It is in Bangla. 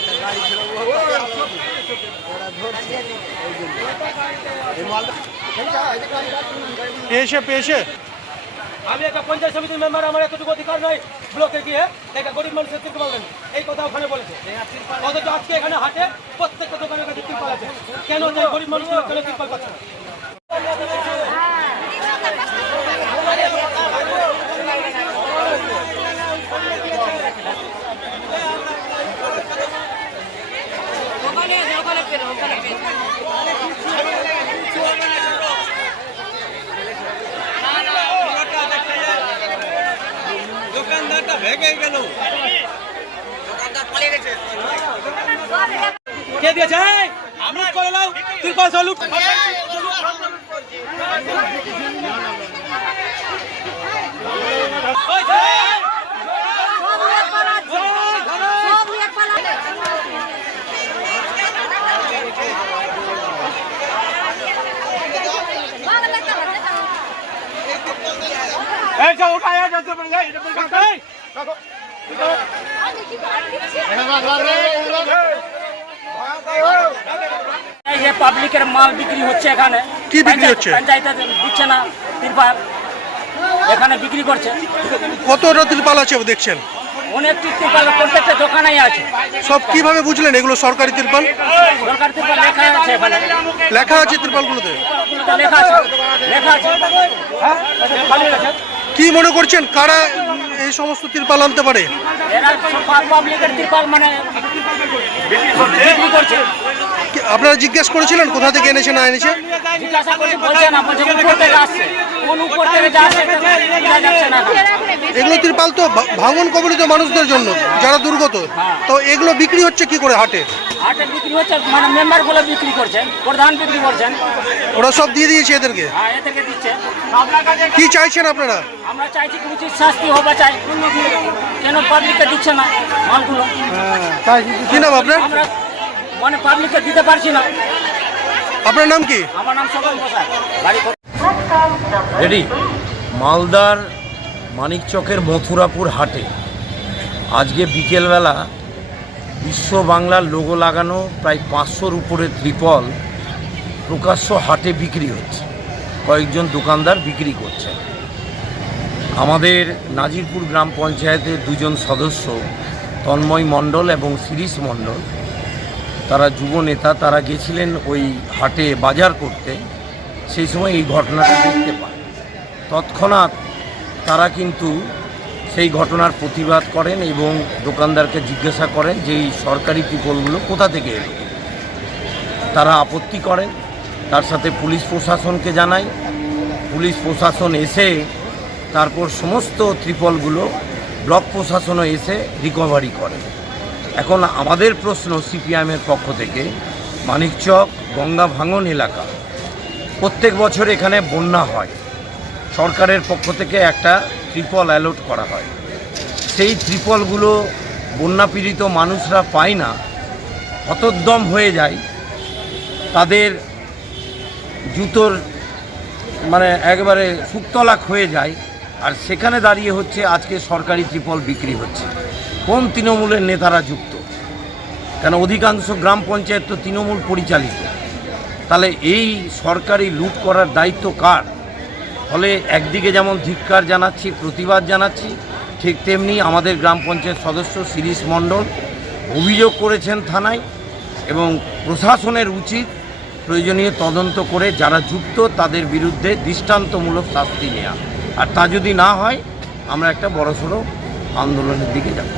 একটা গাড়ি ছিল পেয়েছে। আমি একটা পঞ্চায়েত সমিতির মেম্বার আমার এতটুকু অধিকার নাই ব্লকে গিয়ে। একটা গরিব মানুষের তিরপাল দেন এই কথা ওখানে বলেছে। অথচ আজকে এখানে হাটে প্রত্যেকটা দোকানের কাছে তিরপাল আছে কেন গরিব কেন তিরপাল পাচ্ছে না? ওখানে আছে ওখানে পেরো ওখানে পেরো কে দিয়েছে? লুট করে নাও। তিরপাল সহ লুট। ওই যে, এই এই যে পাবলিকের মাল বিক্রি হচ্ছে এখানে। কি বিক্রি হচ্ছে? পঞ্চায়েতে দিচ্ছে না তিরপাল এখানে বিক্রি করছে। কতটা তিরপাল আছে দেখছেন? অনেকটি তিরপাল প্রত্যেকটা দোকানেই আছে। সব কীভাবে বুঝলেন এগুলো সরকারি তিরপাল? সরকার তিরপাল লেখা আছে এখানে। লেখা আছে তিরপালগুলোতে? লেখা আছে। লেখা আছে। কি মনে করছেন? কারা এই সমস্ত তিরপাল আনতে পারে? মানে আপনারা জিজ্ঞেস করেছিলেন কোথা থেকে এনেছে না এনেছে? এগুলো তিরপাল তো ভাঙন কবলিত মানুষদের জন্য যারা দুর্গত। তো এগুলো বিক্রি হচ্ছে কি করে হাটে? হাটে বিক্রি হচ্ছে মানে মেম্বারগুলো বিক্রি করছেন প্রধান বিক্রি করছেন। ওরা সব দিয়ে দিয়েছে এদেরকে? হ্যাঁ এ থেকে দিচ্ছে কি চাইছেন আপনারা? আমরা চাইছি উচিত শাস্তি হওয়া চাই কেন পাবলিককে দিচ্ছে না মালগুলো? কি নাম আপনার? আমরা মানে পাবলিককে দিতে পারছি না। আপনার নাম কি? আমার নাম সকল প্রসাদ। বাড়ি রেডি। মালদার মানিকচকের মথুরাপুর হাটে আজকে বিকেলবেলা বিশ্ব বাংলার লোগো লাগানো প্রায় পাঁচশোর উপরে ত্রিপল প্রকাশ্য হাটে বিক্রি হচ্ছে। কয়েকজন দোকানদার বিক্রি করছে। আমাদের নাজিরপুর গ্রাম পঞ্চায়েতের দুজন সদস্য, তন্ময় মণ্ডল এবং শিরিষ মণ্ডল, তারা যুব নেতা, তারা গেছিলেন ওই হাটে বাজার করতে। সেই সময় এই ঘটনাটা দেখতে পায়। তৎক্ষণাৎ তারা কিন্তু সেই ঘটনার প্রতিবাদ করেন এবং দোকানদারকে জিজ্ঞাসা করেন যে এই সরকারি টিপলগুলো কোথা থেকে এলো? তারা আপত্তি করেন, তার সাথে পুলিশ প্রশাসনকে জানায় পুলিশ প্রশাসন এসে তারপর সমস্ত ত্রিপলগুলো ব্লক প্রশাসনও এসে রিকভারি করে। এখন আমাদের প্রশ্ন সিপিআইএমের পক্ষ থেকে মানিকচক গঙ্গা ভাঙন এলাকা, প্রত্যেক বছর এখানে বন্যা হয়। সরকারের পক্ষ থেকে একটা ত্রিপল অ্যালট করা হয়। সেই ত্রিপলগুলো বন্যা পীড়িত মানুষরা পায় না হতোদ্যম হয়ে যায়। তাদের জুতোর মানে একবারে সুক্তলাক হয়ে যায়। আর সেখানে দাঁড়িয়ে হচ্ছে আজকে সরকারি ত্রিপল বিক্রি হচ্ছে। কোন তৃণমূলের নেতারা যুক্ত? কেন অধিকাংশ গ্রাম পঞ্চায়েত তো তৃণমূল পরিচালিত। তাহলে এই সরকারি লুট করার দায়িত্ব কার? ফলে একদিকে যেমন ধিক্কার জানাচ্ছি, প্রতিবাদ জানাচ্ছি, ঠিক তেমনি আমাদের গ্রাম পঞ্চায়েত সদস্য শিরিষ মণ্ডল অভিযোগ করেছেন থানায় এবং প্রশাসনের উচিত প্রয়োজনীয় তদন্ত করে যারা যুক্ত তাদের বিরুদ্ধে দৃষ্টান্তমূলক শাস্তি নেওয়া আর তা যদি না হয়, আমরা একটা বড়সড় আন্দোলনের দিকে যাব।